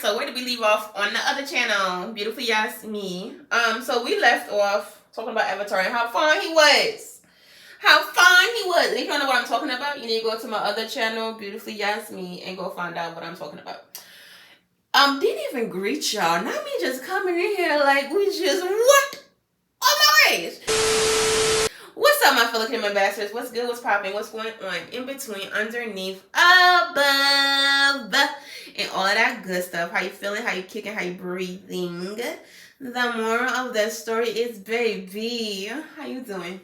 so where did we leave off on the other channel? Beautiful YASME. So we left off talking about Avatar and how fun he was. How fun he was. If you don't know what I'm talking about, you need to go to my other channel, Beautifully YASME, and go find out what I'm talking about. Didn't even greet y'all. Not me just coming in here like we just what? Oh my ways. What's up, my fellow Kim ambassadors? What's good? What's popping? What's going on? In between, underneath, above, and all of that good stuff. How you feeling? How you kicking? How you breathing? The moral of the story is, baby, how you doing?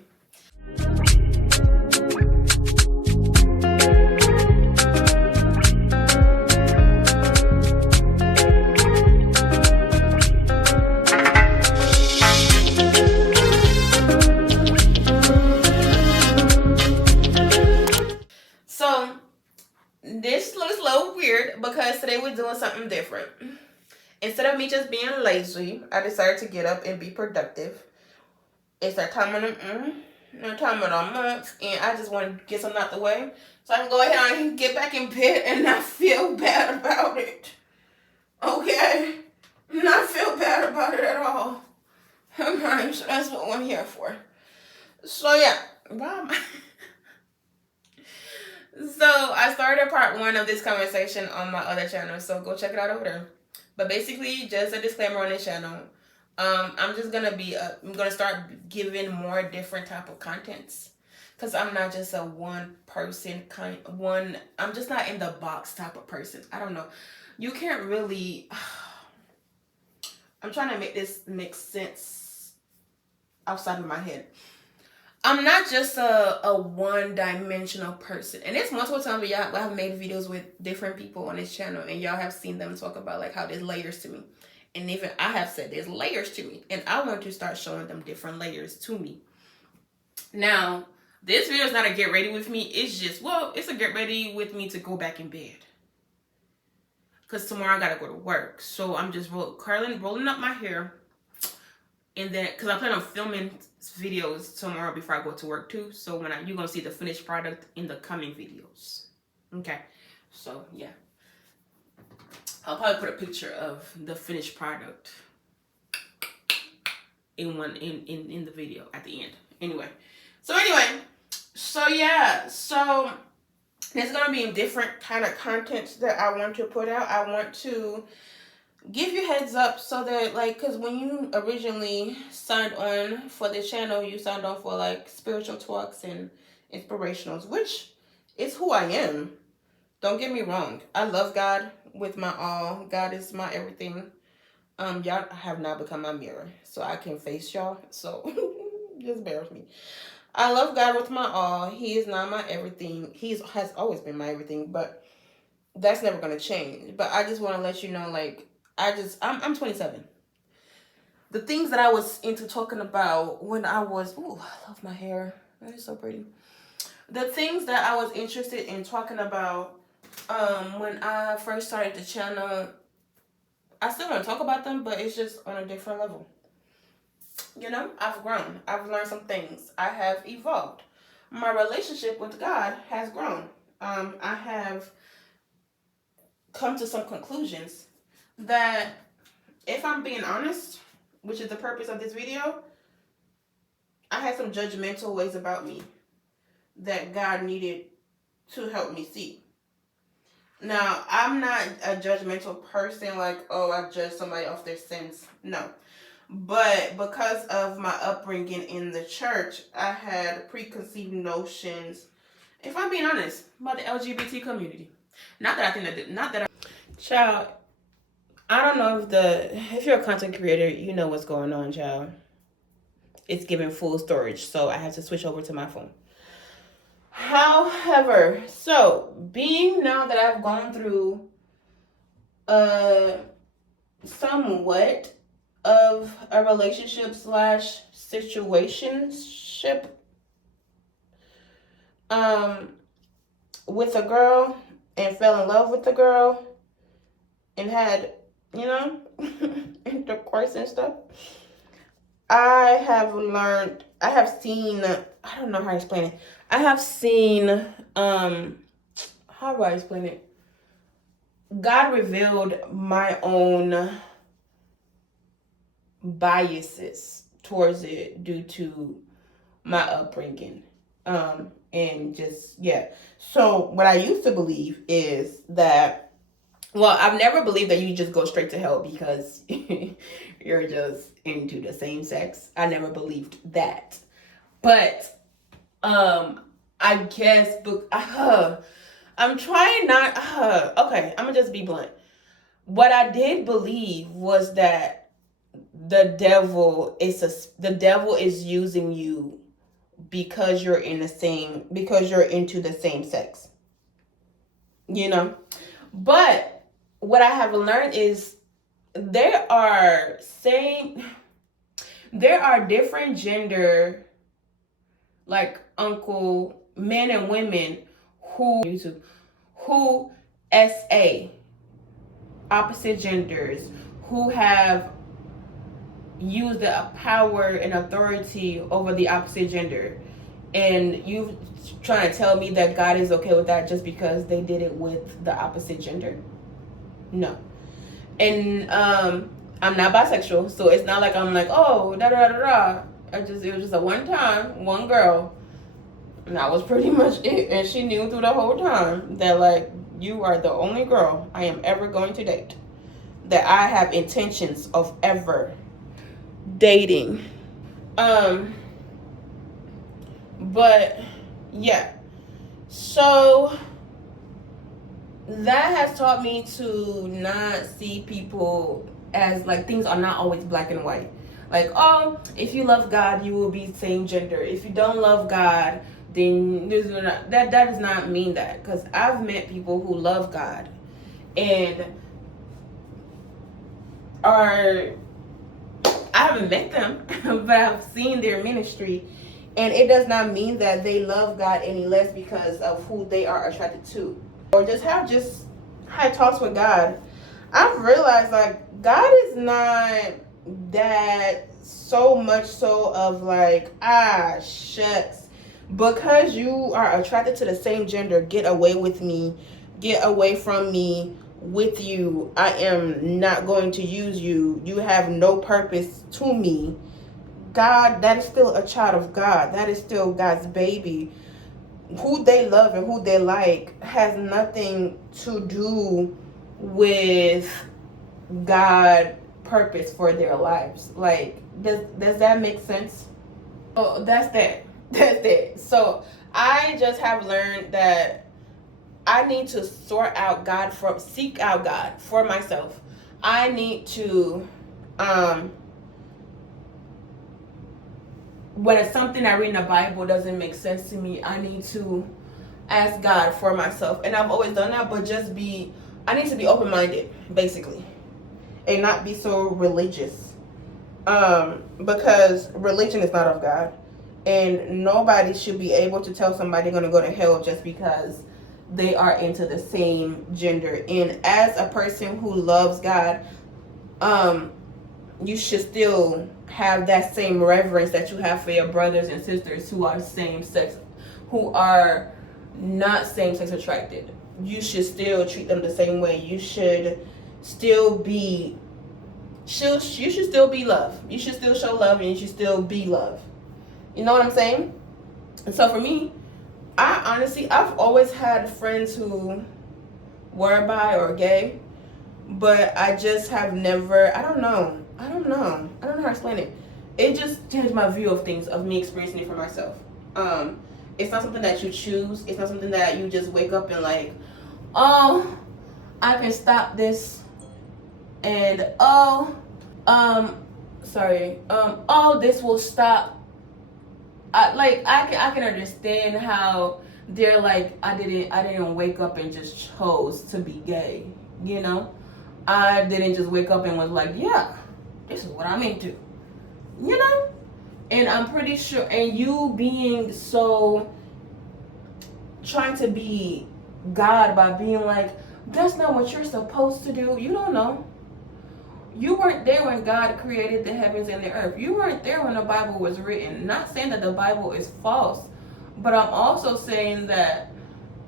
This looks a little weird because today we're doing something different. Instead of me just being lazy, I decided to get up and be productive. It's that time of the month, and I just want to get something out the way so I can go ahead and get back in bed and not feel bad about it. Okay? Not feel bad about it at all. Alright, so that's what I'm here for. So yeah, So I started part 1 of this conversation on my other channel, so go check it out over there. But basically, just a disclaimer on this channel. I'm just gonna I'm gonna start giving more different type of contents, cause I'm not just a one person I'm just not in the box type of person. I don't know. You can't really. I'm trying to make this make sense outside of my head. I'm not just a one-dimensional person. And there's multiple times where y'all have made videos with different people on this channel, and y'all have seen them talk about like how there's layers to me. And even I have said there's layers to me. And I want to start showing them different layers to me. Now, this video is not a get ready with me. It's just, well, it's a get ready with me to go back in bed. Because tomorrow I got to go to work. So I'm just rolling up my hair. And then, because I plan on filming videos tomorrow before I go to work too. So you're going to see the finished product in the coming videos. Okay. So, yeah. I'll probably put a picture of the finished product in the video at the end. Anyway. So, yeah. So, there's going to be different kind of contents that I want to put out. I want to give you heads up so that, like, because when you originally signed on for this channel, you signed on for like spiritual talks and inspirationals, which is who I am. Don't get me wrong. I love God with my all. God is my everything. Y'all have now become my mirror, so I can face y'all. So just bear with me. I love God with my all. He is not my everything. He has always been my everything, but that's never gonna change. But I just want to let you know, like, I'm 27. The things that I was into talking about when I was, I love my hair. That is so pretty. The things that I was interested in talking about when I first started the channel, I still want to talk about them, but it's just on a different level. You know, I've grown. I've learned some things. I have evolved. My relationship with God has grown. I have come to some conclusions that, if I'm being honest, which is the purpose of this video, I had some judgmental ways about me that God needed to help me see. Now, I'm not a judgmental person, like, oh, I judge somebody off their sins. No. But because of my upbringing in the church, I had preconceived notions, if I'm being honest, about the LGBT community. Child, I don't know if you're a content creator, you know what's going on, child. It's giving full storage, so I have to switch over to my phone. However, so being now that I've gone through somewhat of a relationship / situationship with a girl, and fell in love with the girl and had, intercourse and stuff, I have seen, I don't know how to explain it. I have seen, how do I explain it? God revealed my own biases towards it due to my upbringing. And just, yeah. So what I used to believe is that, well, I've never believed that you just go straight to hell because you're just into the same sex. I never believed that. But I guess, but I'm trying not. Okay, I'm gonna just be blunt. What I did believe was that the devil is using you because you're into the same sex. You know, but what I have learned is there are different gender, like uncle men and women who SA opposite genders who have used the power and authority over the opposite gender, and you trying to tell me that God is okay with that just because they did it with the opposite gender? No. And I'm not bisexual, so it's not like I'm like, oh, da da da da. It was just a one time, one girl, and that was pretty much it. And she knew through the whole time that, like, you are the only girl I am ever going to date, that I have intentions of ever dating. But yeah, so that has taught me to not see people as, like, things are not always black and white. Like, oh, if you love God, you will be same gender. If you don't love God, then that does not mean that. Because I've met people who love God and I haven't met them, but I've seen their ministry, and it does not mean that they love God any less because of who they are attracted to, or just have high talks with God. I've realized, like, God is not that so much so of like, shucks, because you are attracted to the same gender, get away from me. With you, I am not going to use you. You have no purpose to me. God, that is still a child of God. That is still God's baby. Who they love and who they like has nothing to do with God's purpose for their lives. Like, does that make sense? Oh, that's that. So I just have learned that I need to seek out God for myself. I need to, when it's something I read in the Bible doesn't make sense to me, I need to ask God for myself. And I've always done that, but I need to be open-minded, basically, and not be so religious. Because religion is not of God, and nobody should be able to tell somebody they're going to go to hell just because they are into the same gender. And as a person who loves God, you should still have that same reverence that you have for your brothers and sisters who are same sex, who are not same sex attracted. You should still treat them the same way. You should still be you should still be love. You should still show love, and you should still be love. You know what I'm saying? And so for me, I've always had friends who were bi or gay, but I just have never, I don't know how to explain it. It just changed my view of things, of me experiencing it for myself. It's not something that you choose. It's not something that you just wake up and like, oh, I can stop this, and oh, this will stop. I can understand how they're like, I didn't wake up and just chose to be gay, you know? I didn't just wake up and was like, yeah, this is what I'm into, you know? And I'm pretty sure, and you being so, trying to be God by being like, that's not what you're supposed to do. You don't know. You weren't there when God created the heavens and the earth. You weren't there when the Bible was written. Not saying that the Bible is false, but I'm also saying that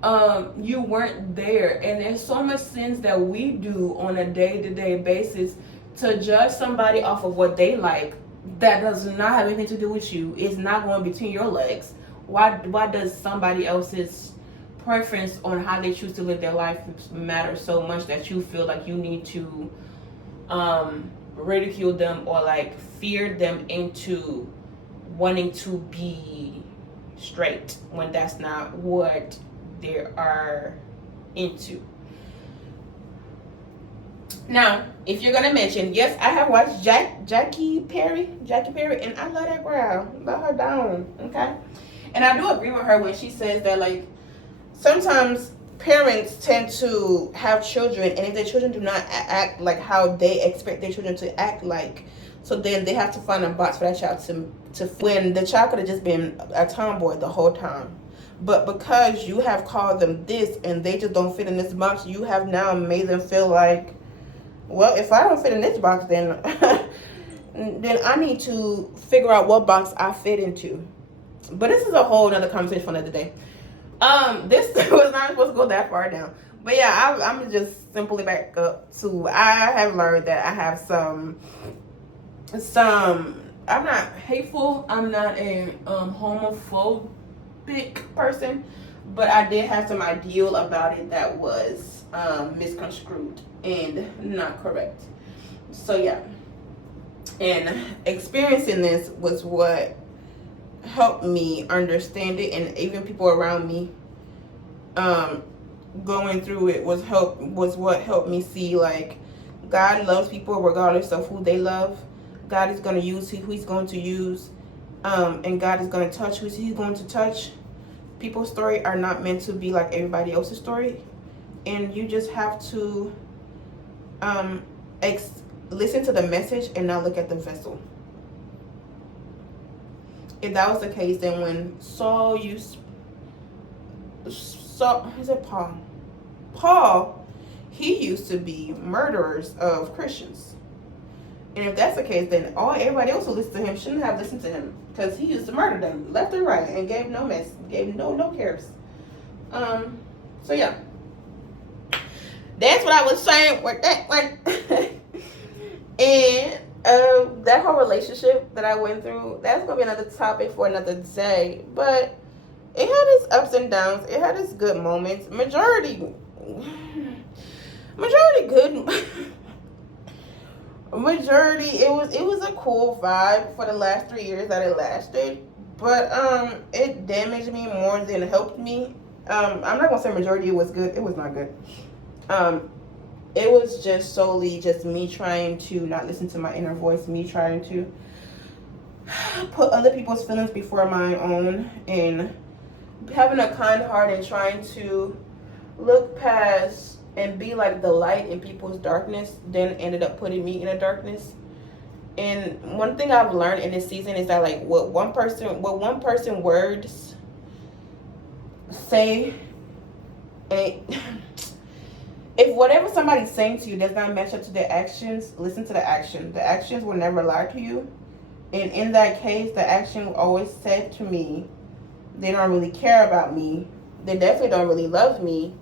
you weren't there. And there's so much sins that we do on a day-to-day basis to judge somebody off of what they like that does not have anything to do with you. It's not going between your legs. Why does somebody else's preference on how they choose to live their life matter so much that you feel like you need to ridicule them or like fear them into wanting to be straight when that's not what they are into? Now, if you're gonna mention, yes, I have watched Jackie Perry, and I love that girl, love her down, okay. And I do agree with her when she says that, like, sometimes parents tend to have children, and if their children do not act like how they expect their children to act like, so then they have to find a box for that child to when the child could have just been a tomboy the whole time. But because you have called them this and they just don't fit in this box, you have now made them feel like, well, if I don't fit in this box, then then I need to figure out what box I fit into. But this is a whole other conversation for another day. This was not supposed to go that far down. But yeah, I'm just simply back up to, I have learned that I have some, I'm not hateful, I'm not a homophobic person, but I did have some ideal about it that was misconstrued and not correct. So yeah, and experiencing this was what helped me understand it, and even people around me going through it was what helped me see, like, God loves people regardless of who they love. God is going to use who he's going to use, and God is going to touch who he's going to touch. People's story are not meant to be like everybody else's story, and you just have to listen to the message and not look at the vessel. If that was the case, then when Saul is it Paul, he used to be murderers of Christians. And if that's the case, then everybody else who listened to him shouldn't have listened to him, because he used to murder them left and right and gave no cares. So yeah, that's what I was saying with that one. And that whole relationship that I went through, that's gonna be another topic for another day. But it had its ups and downs. It had its good moments. Majority good. Majority, it was a cool vibe for the last 3 years that it lasted. But it damaged me more than it helped me. I'm not gonna say majority it was good. It was not good. It was just solely just me trying to not listen to my inner voice, me trying to put other people's feelings before my own, and having a kind heart and trying to look past and be like the light in people's darkness, then ended up putting me in a darkness. And one thing I've learned in this season is that, like, what one person words say, if whatever somebody's saying to you does not match up to their actions, listen to the action. The actions will never lie to you. And in that case, the action always said to me, they don't really care about me. They definitely don't really love me.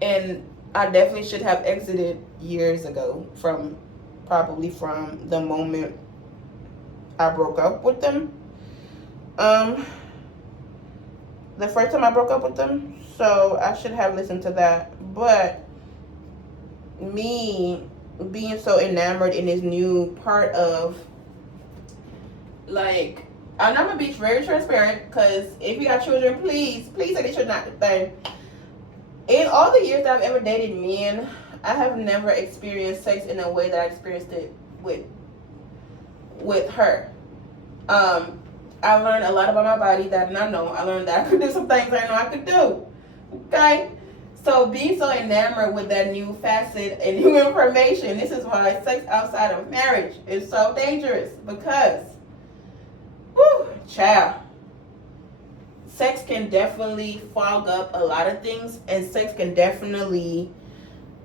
And I definitely should have exited years ago from the moment I broke up with them. The first time I broke up with them. So I should have listened to that. But me being so enamored in this new part of, like, I'm gonna be very transparent, because if you have children, please say they should not thing. In all the years that I've ever dated men, I have never experienced sex in a way that I experienced it with her. I learned a lot about my body that I did not know. I learned that I could do some things I didn't know I could do. Okay? So being so enamored with that new facet and new information, this is why sex outside of marriage is so dangerous, because, whoo, child, sex can definitely fog up a lot of things, and sex can definitely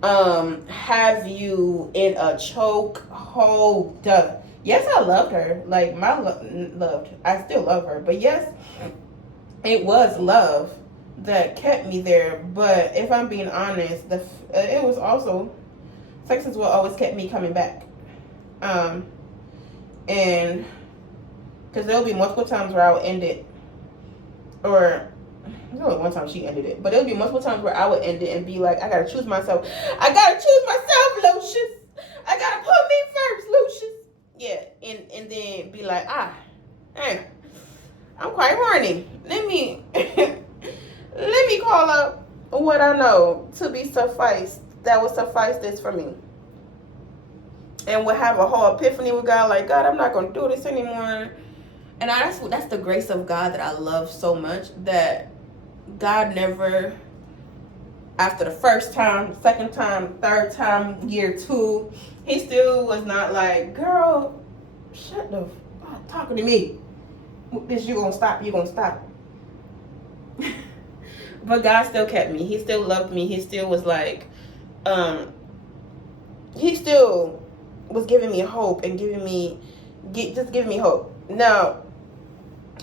have you in a choke hold. Yes, I loved her. Like, I still love her. But yes, it was love. that kept me there. But if I'm being honest, it was also sex is what always kept me coming back. And because there'll be multiple times where I would end it, or there's only one time she ended it, but there'll be multiple times where I would end it and be like, I gotta choose myself. I gotta choose myself, Lucius. I gotta put me first, Lucius. Yeah, and then be like, I'm quite horny. Let me call up what I know to be sufficed. That would suffice this for me. And would have a whole epiphany with God, like, God, I'm not gonna do this anymore. And that's the grace of God that I love so much, that God never, after the first time, second time, third time, year 2, he still was not like, girl, shut the fuck talking to me. This you gonna stop, you gonna stop. But God still kept me. He still loved me. He still was like, he still was giving me hope and giving me hope. Now,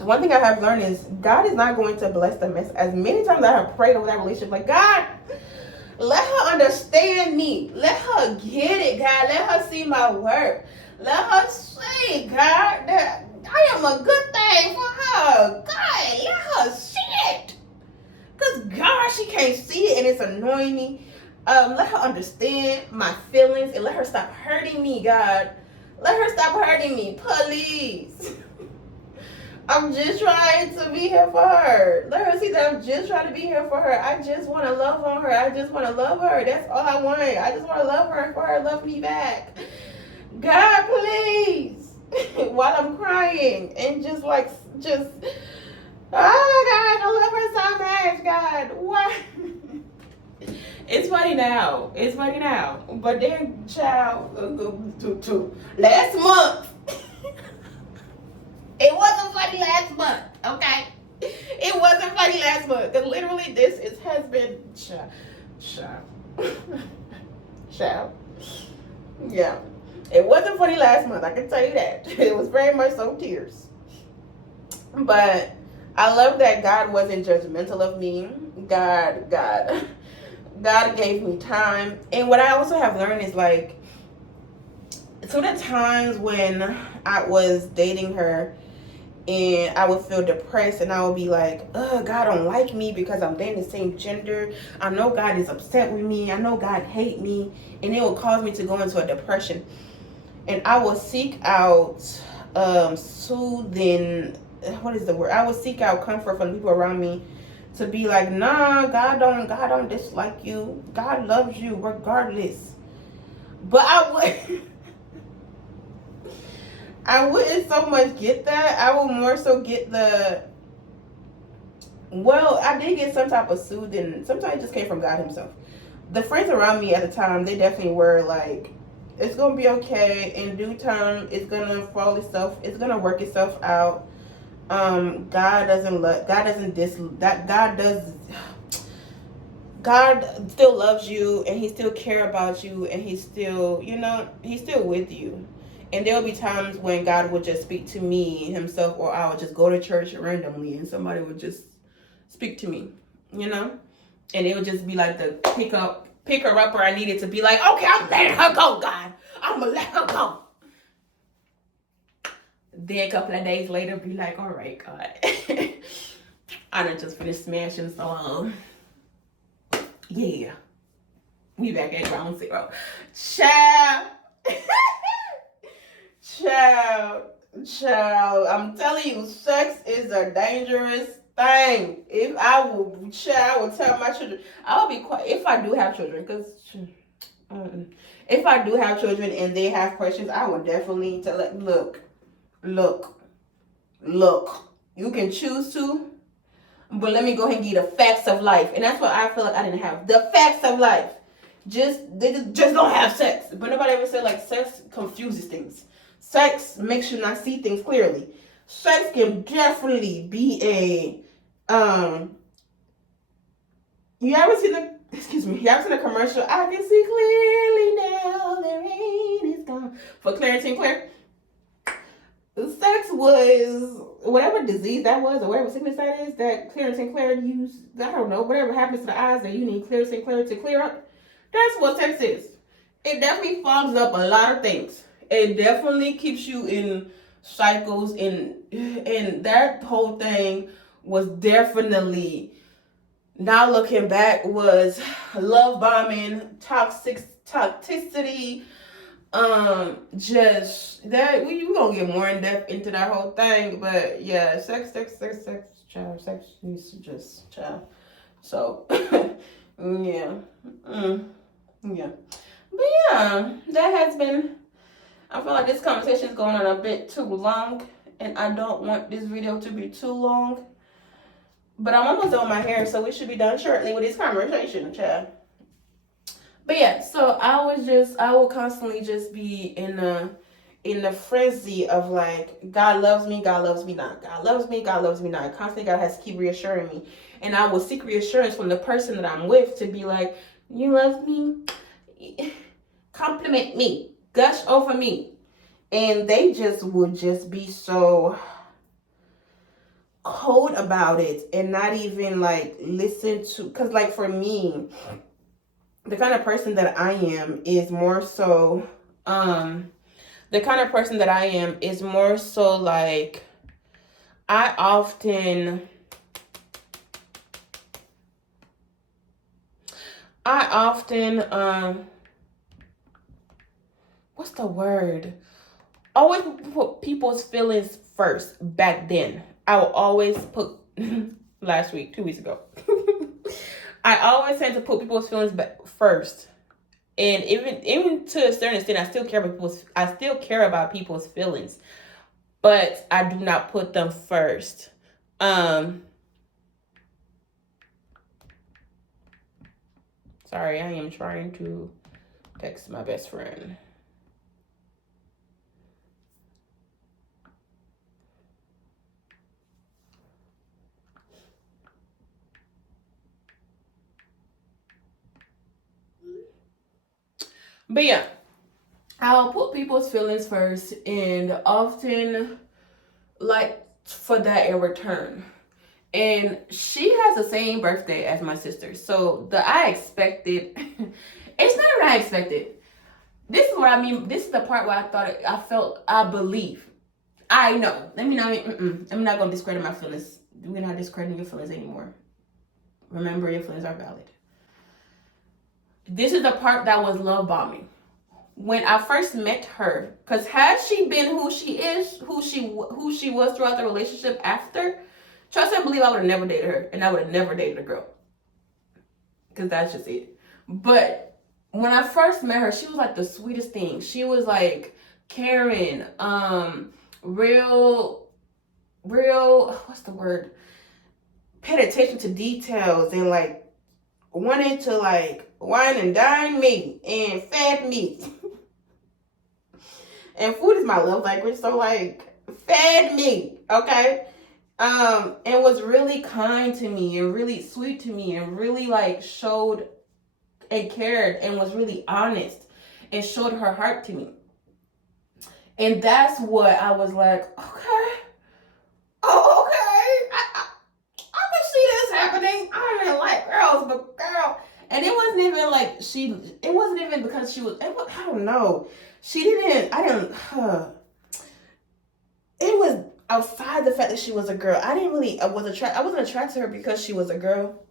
one thing I have learned is God is not going to bless the mess. As many times I have prayed over that relationship, like, God, let her understand me. Let her get it, God. Let her see my work. Let her see, God, that I am a good thing for her. God, let her see it. Because, God, she can't see it and it's annoying me. Let her understand my feelings and let her stop hurting me, God. Let her stop hurting me, please. I'm just trying to be here for her. Let her see that I'm just trying to be here for her. I just want to love on her. I just want to love her. That's all I want. I just want to love her and for her to love me back. God, please. While I'm crying and just, oh my God, I love her so much, God. What? It's funny now. But then, child, last month, it wasn't funny last month, okay? It wasn't funny last month. Because literally has been, child. Yeah. It wasn't funny last month, I can tell you that. It was very much so tears. But I love that God wasn't judgmental of me. God gave me time. And what I also have learned is, like, so the times when I was dating her and I would feel depressed and I would be like, God don't like me because I'm dating the same gender. I know God is upset with me. I know God hate me. And it would cause me to go into a depression. And I would seek out soothing, what is the word? I would seek out comfort from people around me to be like, nah, God don't dislike you. God loves you regardless. But I wouldn't so much get that. I would more so get I did get some type of soothing. Sometimes it just came from God himself. The friends around me at the time, they definitely were like, it's going to be okay. In due time, it's going to work itself out. God still loves you and he still care about you and he's still, he's still with you. And there'll be times when God would just speak to me himself, or I would just go to church randomly and somebody would just speak to me, and it would just be like the pick her up where I needed to be like, okay, I'm letting her go, God. I'm gonna let her go. Then a couple of days later, be like, all right, God. I done just finished smashing, so yeah. We back at ground zero. Child. Child. I'm telling you, sex is a dangerous thing. If I will tell my children, I will be quiet if I do have children, because if I do have children and they have questions, I will definitely tell them, look, you can choose to, but let me go ahead and give you the facts of life. And that's what I feel like I didn't have. The facts of life. They just don't have sex. But nobody ever said, like, sex confuses things. Sex makes you not see things clearly. Sex can definitely be a you ever seen a commercial? I can see clearly now, the rain is gone. For Clarence and Claire. Sex was whatever disease that was, or whatever sickness that is, that Claire Sinclair used, I don't know, whatever happens to the eyes that you need Claire Sinclair to clear up, that's what sex is. It definitely fogs up a lot of things. It definitely keeps you in cycles, and that whole thing was definitely, now looking back, was love bombing, toxicity, just that we gonna get more in depth into that whole thing, but yeah, sex, child, sex is just child. So yeah, yeah, but yeah, that has been. I feel like this conversation is going on a bit too long, and I don't want this video to be too long. But I'm almost done with my hair, so we should be done shortly with this conversation, child. But yeah, so I will constantly just be in the frenzy of like, God loves me not. God loves me not. Constantly God has to keep reassuring me. And I will seek reassurance from the person that I'm with to be like, you love me? Compliment me. Gush over me. And they just would just be so cold about it and not even like listen to, because like for me, the kind of person that I am is more so like I often what's the word? Always put people's feelings first. Back then, I will always put 2 weeks ago. I always tend to put people's feelings first, and even to a certain extent, I still care about people's feelings, but I do not put them first. Sorry, I am trying to text my best friend. But yeah, I'll put people's feelings first, and often like for that in return. And she has the same birthday as my sister, so I expected. It's not what I expected. This is what I mean. This is the part where I believe. I know. I'm not gonna discredit my feelings. We're not discrediting your feelings anymore. Remember, your feelings are valid. This is the part that was love bombing. When I first met her, because had she been who she was throughout the relationship after, trust and believe I would have never dated her, and I would have never dated a girl. Because that's just it. But when I first met her, she was like the sweetest thing. She was like caring, real, what's the word? Paid attention to details and like wanted to like wine and dine me and fed me. And food is my love language, so like fed me, okay? And was really kind to me and really sweet to me and really like showed and cared and was really honest and showed her heart to me. And that's what I was like, okay. Oh, okay. I can see this happening. I don't even like girls, but girl. And it wasn't even like it wasn't even because she was, I don't know. It was outside the fact that she was a girl. I wasn't attracted to her because she was a girl.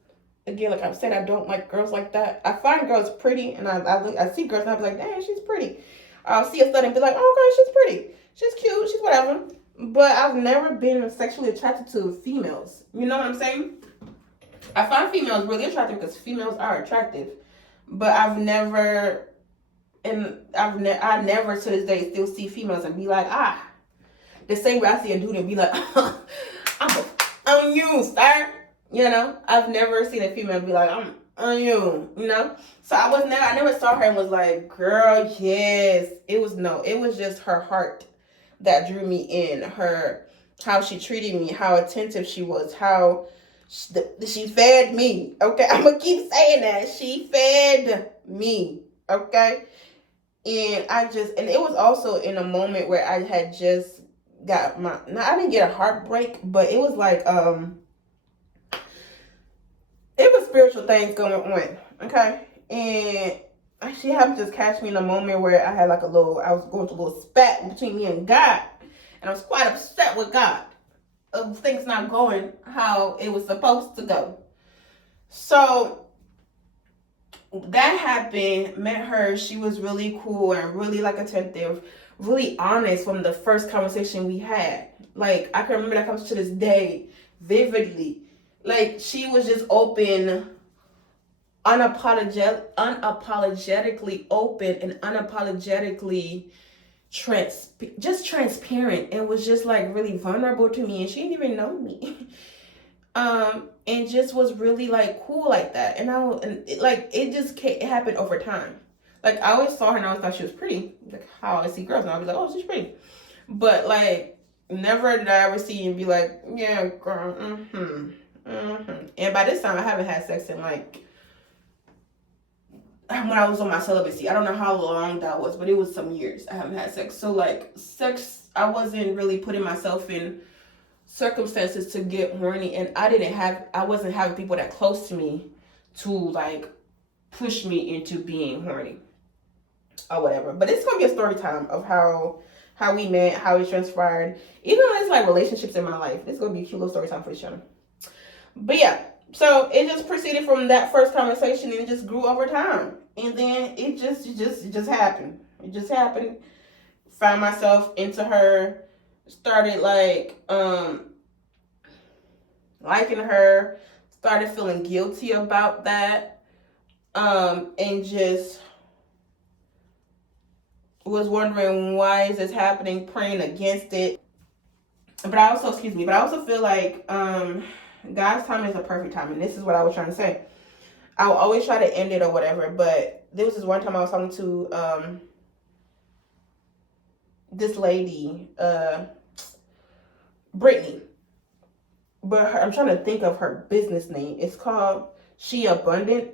Again, like I've said, I don't like girls like that. I find girls pretty, and I see girls and I be like, dang, she's pretty. I'll see a stud and be like, oh, girl, she's pretty. She's cute. She's whatever. But I've never been sexually attracted to females. You know what I'm saying? I find females really attractive because females are attractive. But I never to this day still see females and be like, the same way I see a dude and be like, I'm on you, sir. You know, I've never seen a female be like, I'm on you, you know? So I never saw her and was like, girl, yes. It was just her heart that drew me in. How she treated me, how attentive she was, how she fed me. Okay, I'm gonna keep saying that. She fed me. Okay. And it was also in a moment where I had just got my, no, I didn't get a heartbreak, but it was like, it was spiritual things going on, okay? And she happened to just catch me in a moment where I had like I was going through a little spat between me and God, and I was quite upset with God of things not going how it was supposed to go. So that happened, met her, she was really cool and really like attentive, really honest from the first conversation we had. Like, I can remember that conversation to this day vividly. Like, she was just open, unapologetically open and unapologetically transparent, and was just like really vulnerable to me, and she didn't even know me. And just was really like cool like that. And it happened over time. Like, I always saw her and I always thought she was pretty, like how I see girls and I'll be like, oh, she's pretty. But like, never did I ever see and be like, yeah, girl, And by this time I haven't had sex in like, when I was on my celibacy. I don't know how long that was, but it was some years I haven't had sex. So like, sex, I wasn't really putting myself in circumstances to get horny, and I wasn't having people that close to me to like push me into being horny or whatever. But it's gonna be a story time of how we met, how it transpired, even when it's like relationships in my life. It's gonna be a cute little story time for this channel. But yeah, so it just proceeded from that first conversation, and it just grew over time, and then it just happened. It just happened. Found myself into her, started like liking her, started feeling guilty about that, and just was wondering why is this happening, praying against it. But I also feel like God's time is the perfect time, and this is what I was trying to say. I will always try to end it or whatever, but there was this one time I was talking to this lady, Brittany, but I'm trying to think of her business name. It's called She Abundantly,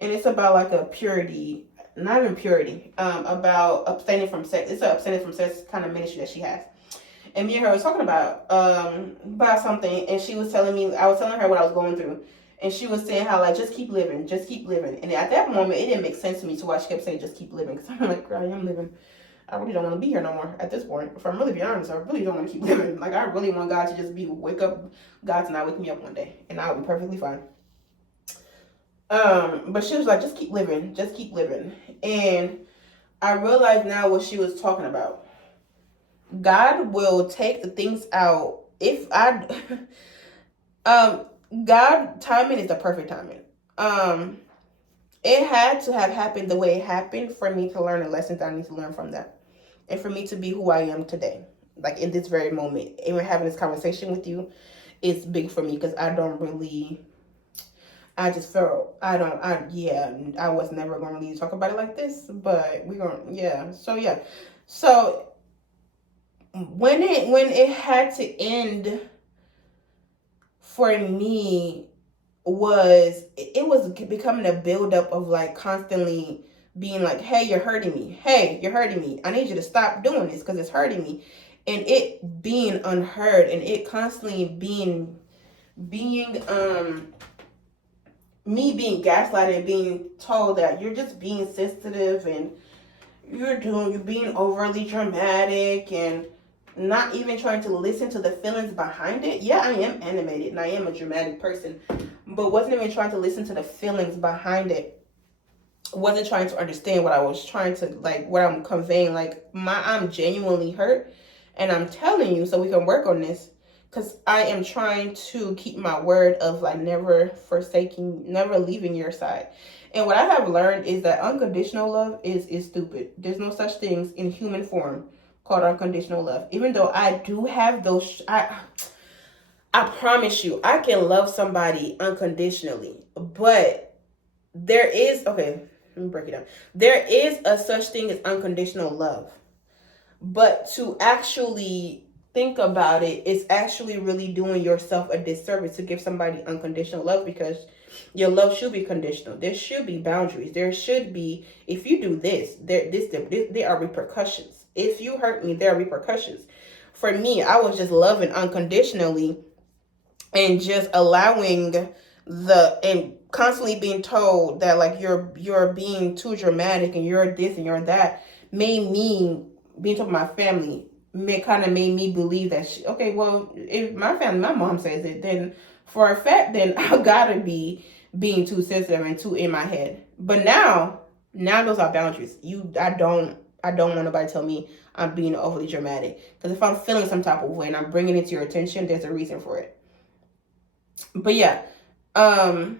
and it's about like a purity, not even purity, about abstaining from sex. It's an abstaining from sex kind of ministry that she has. And me and her was talking about something, and she was telling me, I was telling her what I was going through, and she was saying how like, just keep living. And at that moment, it didn't make sense to me to why she kept saying just keep living, because I'm like, girl, I am living. I really don't want to be here no more at this point. If I'm really being honest, I really don't want to keep living. Like, I really want God to just wake up, God to not wake me up one day, and I would be perfectly fine. But she was like, just keep living. And I realized now what she was talking about. God will take the things out. God, timing is the perfect timing. It had to have happened the way it happened for me to learn the lessons I need to learn from that. And for me to be who I am today. Like, in this very moment. Even having this conversation with you is big for me, because I just felt, I was never going to really talk about it like this. But So, when it had to end for me, it was becoming a buildup of like constantly being like, hey, you're hurting me. I need you to stop doing this because it's hurting me. And it being unheard, and it constantly being me being gaslighted and being told that you're just being sensitive, and you're being overly dramatic, and not even trying to listen to the feelings behind it. Yeah, I am animated and I am a dramatic person, but wasn't even trying to listen to the feelings behind it. Wasn't trying to understand what I was trying to, like, what I'm conveying. Like, I'm genuinely hurt, and I'm telling you so we can work on this, because I am trying to keep my word of like never leaving your side. And what I have learned is that unconditional love is stupid. There's no such things in human form called unconditional love. Even though I do have those, I promise you, I can love somebody unconditionally. But there is, okay, let me break it down. There is a such thing as unconditional love. But to actually think about it, it's actually really doing yourself a disservice to give somebody unconditional love, because your love should be conditional. There should be boundaries. There should be, if you do this, there are repercussions. If you hurt me, there are repercussions. For me, I was just loving unconditionally and just allowing and constantly being told that like you're being too dramatic and you're this and you're that, made me, being told by my family, kind of made me believe that okay, well, if my mom says it, then for a fact, then I gotta be being too sensitive and too in my head. But now those are boundaries. I don't want nobody to tell me I'm being overly dramatic, because if I'm feeling some type of way and I'm bringing it to your attention, there's a reason for it. But yeah, so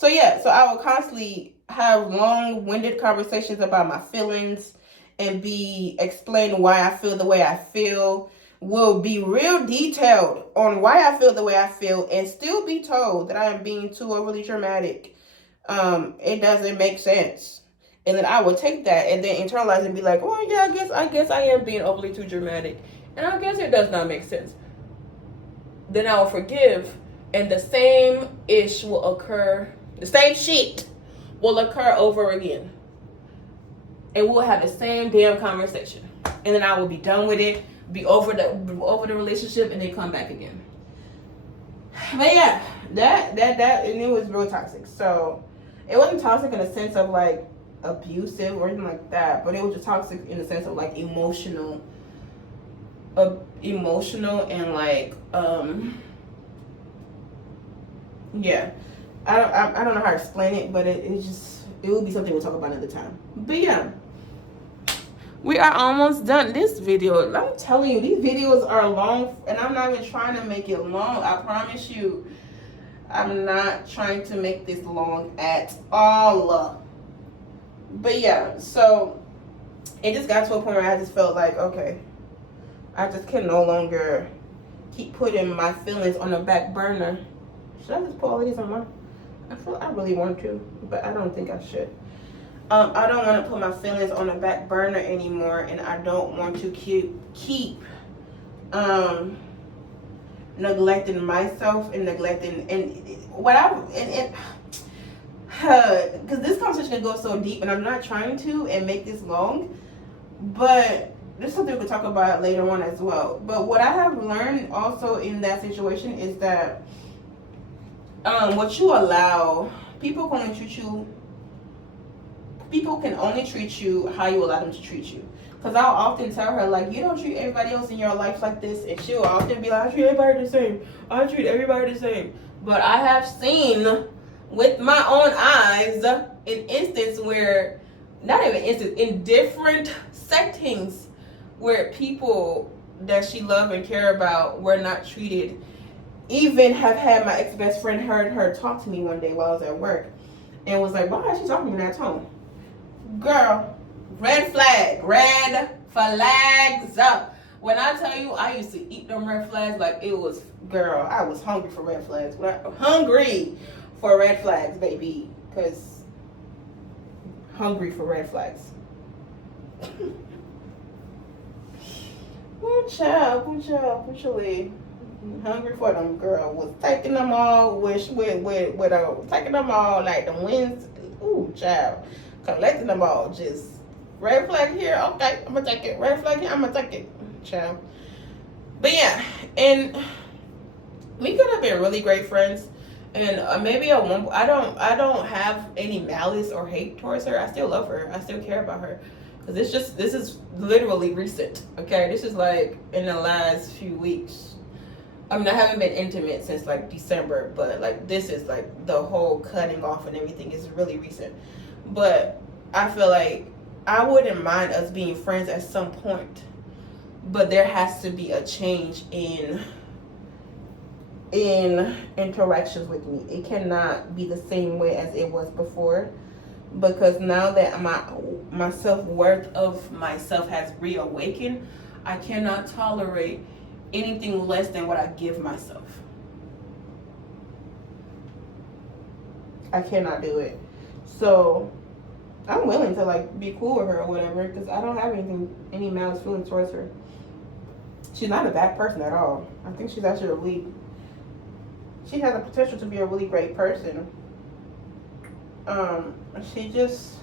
I will constantly have long-winded conversations about my feelings and be explaining why I feel the way I feel. Will be real detailed on why I feel the way I feel, and still be told that I am being too overly dramatic. It doesn't make sense. And then I would take that and then internalize and be like, oh yeah, I guess I am being overly too dramatic. And I guess it does not make sense. Then I will forgive, and the same ish will occur, the same shit will occur over again. And we'll have the same damn conversation. And then I will be done with it, be over the relationship, and then come back again. But yeah, that and it was real toxic. So it wasn't toxic in the sense of like abusive or anything like that, but it was just toxic in the sense of like emotional and like yeah, I don't know how to explain it, but it will be something we'll talk about another time. But yeah, we are almost done this video. I'm telling you, these videos are long, and I'm not even trying to make it long. I promise you, I'm not trying to make this long at all. But yeah, so it just got to a point where I just felt like, okay, I just can no longer keep putting my feelings on the back burner. Should I just put all of these on my? I really want to, but I don't think I should. I don't want to put my feelings on the back burner anymore, and I don't want to keep neglecting myself and neglecting because this conversation can go so deep, and I'm not trying to and make this long, but there's something we could talk about later on as well. But what I have learned also in that situation is that what you allow, people can only treat you how you allow them to treat you. Because I'll often tell her, like, you don't treat everybody else in your life like this. And she'll often be like, I treat everybody the same. I treat everybody the same. But I have seen with my own eyes an instance where, not even instance, in different settings where people that she loved and care about were not treated. Even have had my ex-best friend heard her talk to me one day while I was at work and was like, why is she talking in that tone? Girl, red flags up. When I tell you, I used to eat them red flags like it was, girl, I was hungry for red flags. Hungry for red flags, baby. Because hungry for red flags. Good child. Hungry for them, girl. Was taking them all, taking them all like the winds. Ooh, child. Collecting them all, just red flag here, okay, I'm gonna take it. Red flag here, I'm gonna take it, child. But yeah, and we could have been really great friends, and maybe I don't have any malice or hate towards her. I still love her. I still care about her, because this is literally recent. Okay, this is like in the last few weeks. I mean, I haven't been intimate since like December, but like this is like the whole cutting off and everything is really recent. But I feel like I wouldn't mind us being friends at some point, but there has to be a change in interactions with me. It cannot be the same way as it was before, because now that my self-worth of myself has reawakened, I cannot tolerate anything less than what I give myself. I cannot do it. So I'm willing to like be cool with her or whatever, because I don't have any malice feelings towards her. She's not a bad person at all. I think she's actually she has the potential to be a really great person. She just,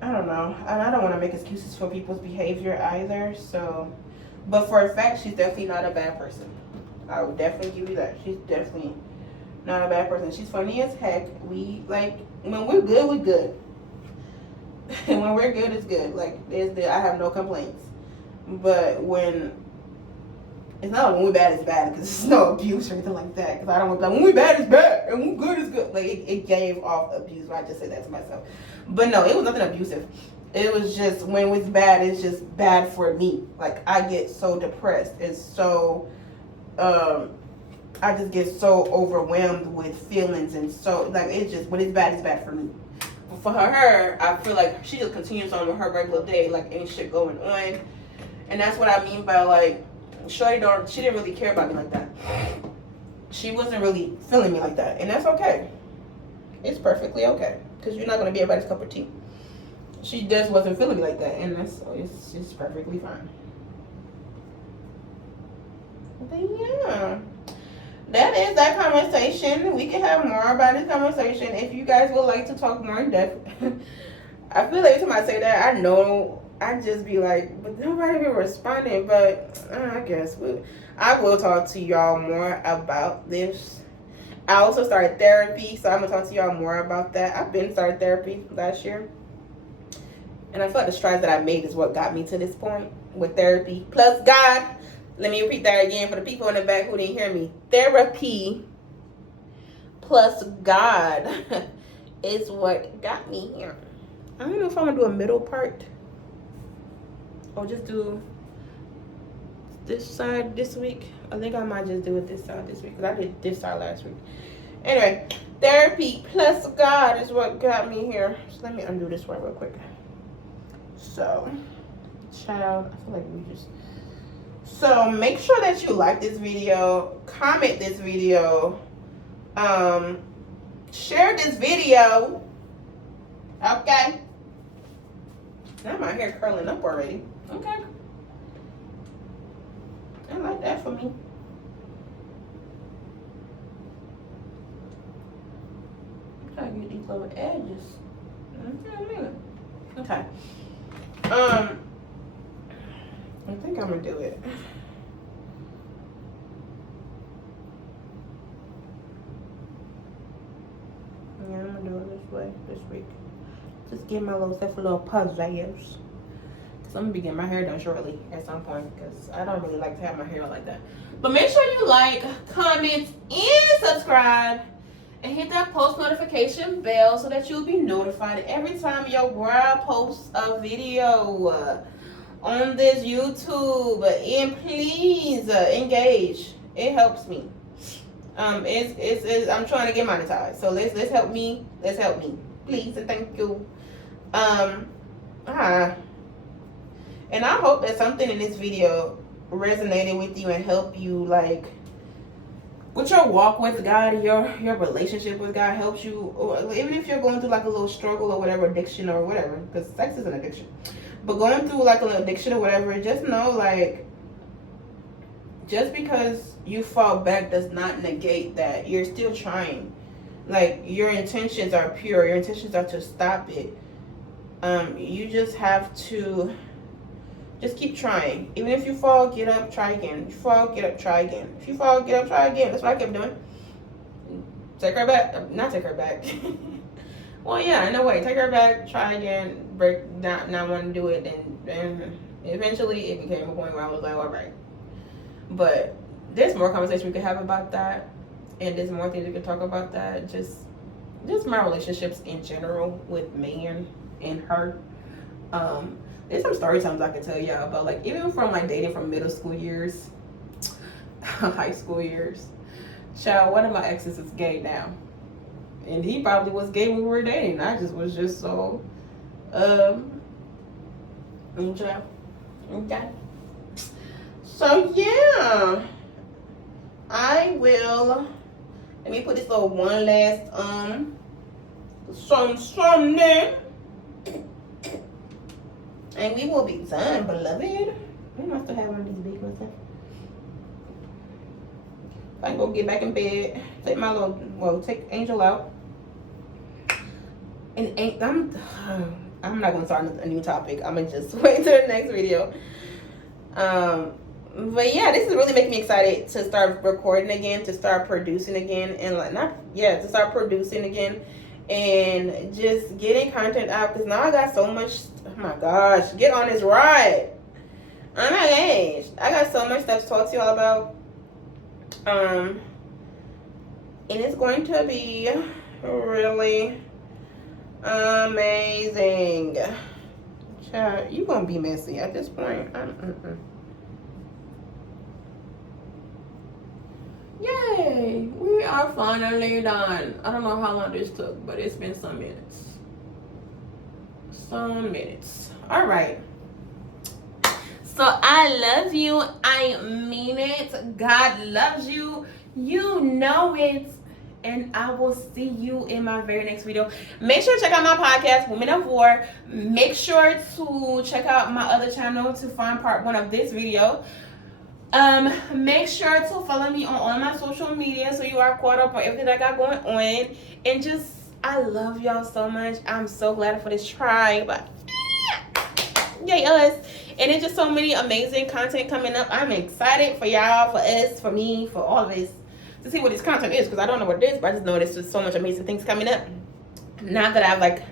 I don't know, and I don't want to make excuses for people's behavior either. So, but for a fact, she's definitely not a bad person. I would definitely give you that. She's definitely not a bad person. She's funny as heck. We like when we're good, we're good. And when we're good, it's good. Like I have no complaints. But when it's not like when we're bad, it's bad, because it's no abuse or anything like that. Because I don't want to, like, when we're bad, it's bad, and when we're good, it's good. Like, it gave off abuse. I just said that to myself. But no, it was nothing abusive. It was just, when it's bad, it's just bad for me. Like, I get so depressed. It's so, I just get so overwhelmed with feelings. And so, like, it's just, when it's bad for me. But for her, I feel like she just continues on with her regular day, like, ain't shit going on. And that's what I mean by, like, Shorty she didn't really care about me like that. She wasn't really feeling me like that. And that's okay. It's perfectly okay. Because you're not going to be everybody's cup of tea. She just wasn't feeling me like that. And it's perfectly fine. But yeah. That is that conversation. We can have more about this conversation if you guys would like to talk more in depth. I feel like every time I say that, I know I just be like, but nobody been responding. But I guess I will talk to y'all more about this. I also started therapy, so I'm gonna talk to y'all more about that. I've been started therapy last year, and I feel like the strides that I made is what got me to this point with therapy. Plus God. Let me repeat that again for the people in the back who didn't hear me. Therapy plus God is what got me here. I don't know if I'm gonna do a middle part or just do this side this week. I think I might just do it this side this week, because I did this side last week. Anyway, therapy plus God is what got me here. So let me undo this one real quick. So, child, I feel like we just... So make sure that you like this video, comment this video, share this video. Okay. Now my hair curling up already. Okay. I like that for me. I'm trying to get these little edges. Okay. I think I'm gonna do it. Yeah, I'm gonna do it this way this week. Just give my little stuff a little puzzles. Cause I'm gonna be getting my hair done shortly at some point, because I don't really like to have my hair like that. But make sure you like, comment, and subscribe, and hit that post notification bell so that you'll be notified every time your girl posts a video on this YouTube. And please engage. It helps me. It's I'm trying to get monetized, so let's help me. Let's help me, please, and thank you. And I hope that something in this video resonated with you and helped you, like, with your walk with God, your relationship with God, helps you, or even if you're going through like a little struggle or whatever, addiction or whatever, because sex is an addiction. But going through like an addiction or whatever, just know, like, just because you fall back does not negate that you're still trying. Like, your intentions are pure. Your intentions are to stop it. You just have to just keep trying. Even if you fall, get up, try again. If you fall, get up, try again. If you fall, get up, try again. That's what I kept doing. Take her back. Not take her back. Well, yeah, in a way. Take her back, try again, break, not want to do it. And eventually it became a point where I was like, all right. But there's more conversation we could have about that. And there's more things we could talk about that. Just my relationships in general with me and her. There's some story times I can tell y'all about, like, even from like dating from middle school years, high school years. Child, one of my exes is gay now. And he probably was gay when we were dating. I just was just so okay. So yeah. I will, let me put this little one last something. And we will be done, beloved. We must have had one of these big ones. I can go get back in bed, take my little, well, take Angel out. And I'm not gonna start a new topic. I'm gonna just wait till the next video. But yeah, this is really making me excited to start recording again, to start producing again, and to start producing again, and just getting content out. Because now I got so much. Oh my gosh, get on this ride. Oh my gosh, I got so much stuff to talk to y'all about. And it's going to be really amazing. Child, you gonna be messy at this point. Yay, we are finally done. I don't know how long this took, but it's been some minutes. All right. So I love you. I mean it. God loves you. You know it. And I will see you in my very next video. Make sure to check out my podcast, Women of War. Make sure to check out my other channel to find part 1 of this video. Make sure to follow me on all my social media so you are caught up on everything I got going on. And just, I love y'all so much. I'm so glad for this tribe. Yay us. And it's just so many amazing content coming up. I'm excited for y'all, for us, for me, for all of us to see what this content is, because I don't know what it is, but I just know there's just so much amazing things coming up. Now that I've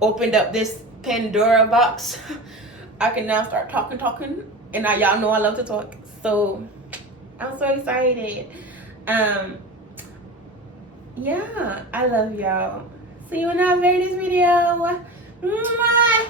opened up this Pandora box, I can now start talking, and now y'all know I love to talk. So I'm so excited. Yeah, I love y'all. See you in our very next video. Mwah.